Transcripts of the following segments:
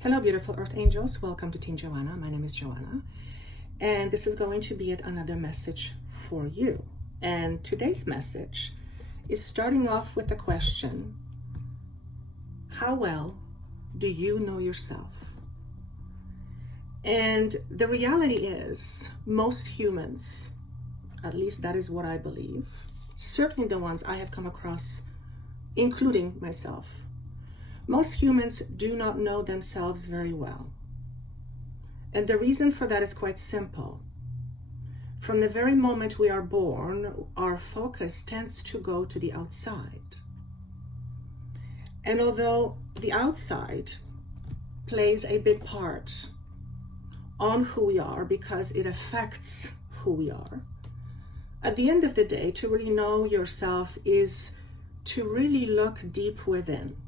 Hello, beautiful Earth Angels. Welcome to Team Joanna. My name is Joanna, and this is going to be yet another message for you. And today's message is starting off with the question, how well do you know yourself? And the reality is, most humans, at least that is what I believe, certainly the ones I have come across, including myself, most humans do not know themselves very well. And the reason for that is quite simple. From the very moment we are born, our focus tends to go to the outside. And although the outside plays a big part on who we are because it affects who we are, at the end of the day, to really know yourself is to really look deep within.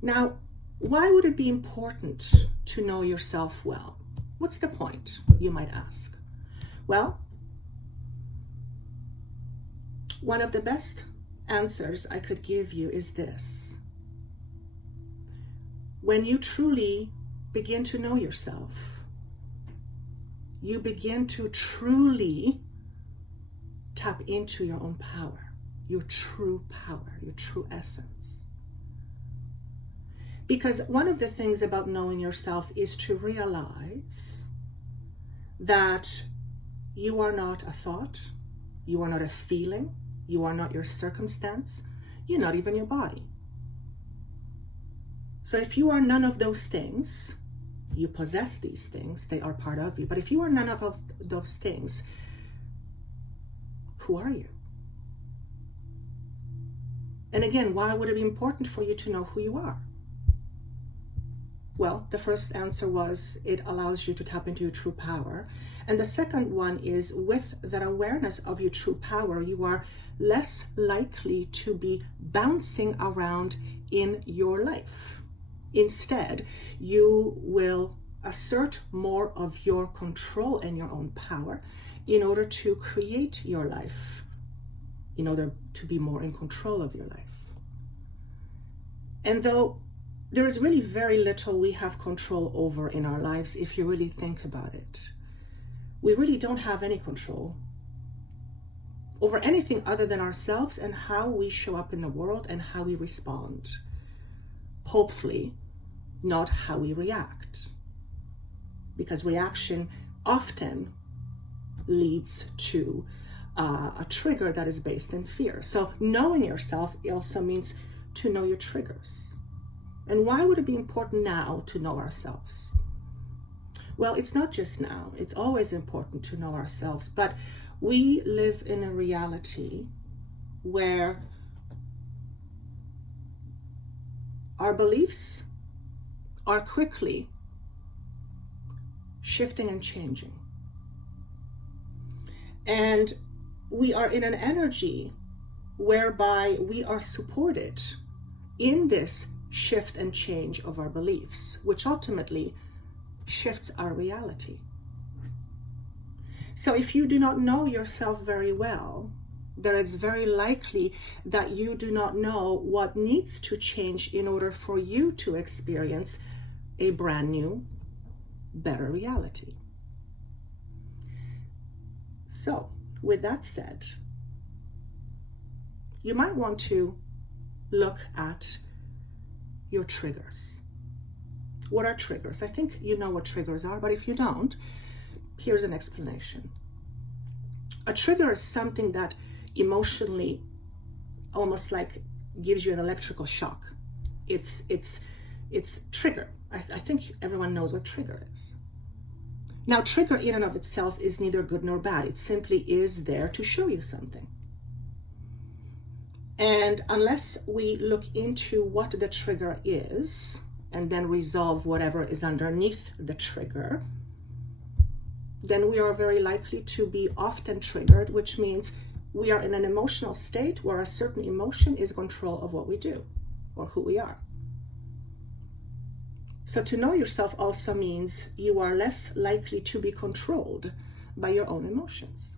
Now, why would it be important to know yourself well? What's the point, you might ask? Well, one of the best answers I could give you is this. When you truly begin to know yourself, you begin to truly tap into your own power, your true essence. Because one of the things about knowing yourself is to realize that you are not a thought, you are not a feeling, you are not your circumstance, you're not even your body. So if you are none of those things, you possess these things, they are part of you. But if you are none of those things, who are you? And again, why would it be important for you to know who you are? Well, the first answer was it allows you to tap into your true power. And the second one is with that awareness of your true power, you are less likely to be bouncing around in your life. Instead, you will assert more of your control and your own power in order to create your life, in order to be more in control of your life. And though there is really very little we have control over in our lives, if you really think about it, we really don't have any control over anything other than ourselves and how we show up in the world and how we respond. Hopefully, not how we react. Because reaction often leads to a trigger that is based in fear. So knowing yourself also means to know your triggers. And why would it be important now to know ourselves? Well, it's not just now. It's always important to know ourselves. But we live in a reality where our beliefs are quickly shifting and changing. And we are in an energy whereby we are supported in this shift and change of our beliefs, which ultimately shifts our reality. So if you do not know yourself very well, then it's very likely that you do not know what needs to change in order for you to experience a brand new, better reality. So, with that said, you might want to look at your triggers. What are triggers? I think you know what triggers are, but if you don't, here's an explanation. A trigger is something that emotionally almost like gives you an electrical shock. It's trigger. I think everyone knows what trigger is. Now, trigger in and of itself is neither good nor bad. It simply is there to show you something. And unless we look into what the trigger is and then resolve whatever is underneath the trigger, then we are very likely to be often triggered, which means we are in an emotional state where a certain emotion is control of what we do or who we are. So to know yourself also means you are less likely to be controlled by your own emotions.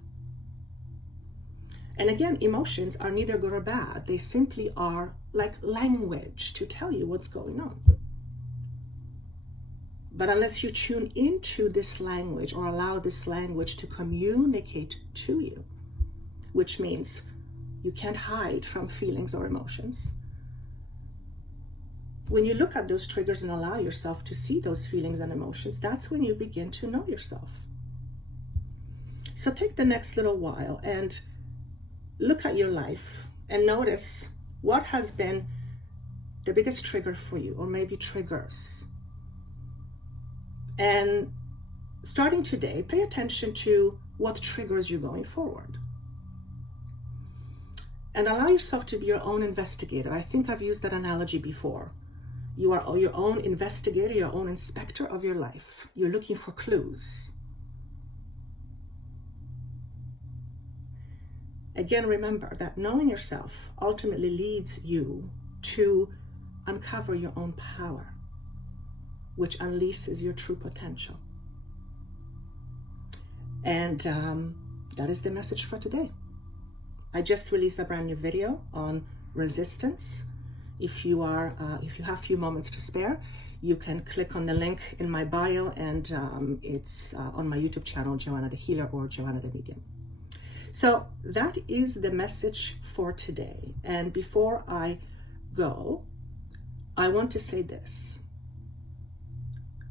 And again, emotions are neither good or bad. They simply are like language to tell you what's going on. But unless you tune into this language or allow this language to communicate to you, which means you can't hide from feelings or emotions. When you look at those triggers and allow yourself to see those feelings and emotions, that's when you begin to know yourself. So take the next little while and look at your life and notice what has been the biggest trigger for you, or maybe triggers. And starting today, pay attention to what triggers you going forward. And allow yourself to be your own investigator. I think I've used that analogy before. You are your own investigator, your own inspector of your life. You're looking for clues. Again, remember that knowing yourself ultimately leads you to uncover your own power, which unleashes your true potential. And that is the message for today. I just released a brand new video on resistance. If you have a few moments to spare, you can click on the link in my bio, and it's on my YouTube channel, Joanna the Healer or Joanna the Medium. So that is the message for today. And before I go, I want to say this.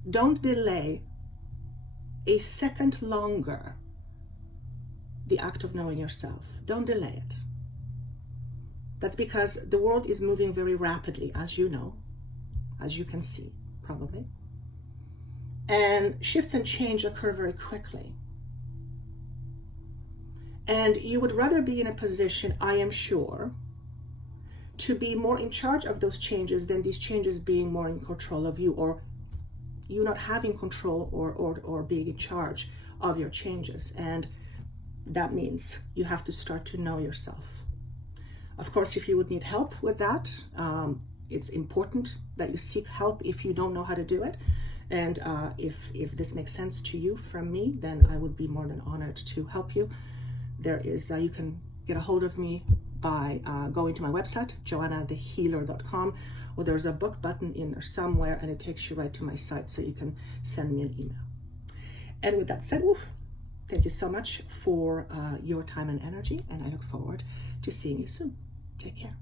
Don't delay a second longer the act of knowing yourself. Don't delay it. That's because the world is moving very rapidly, as you know, as you can see, probably. And shifts and change occur very quickly. And you would rather be in a position, I am sure, to be more in charge of those changes than these changes being more in control of you, or you not having control or being in charge of your changes. And that means you have to start to know yourself. Of course, if you would need help with that, it's important that you seek help if you don't know how to do it. And if this makes sense to you from me, then I would be more than honored to help you. There is, you can get a hold of me by going to my website, joannathehealer.com, or there's a book button in there somewhere, and it takes you right to my site, so you can send me an email. And with that said, thank you so much for your time and energy, and I look forward to seeing you soon. Take care.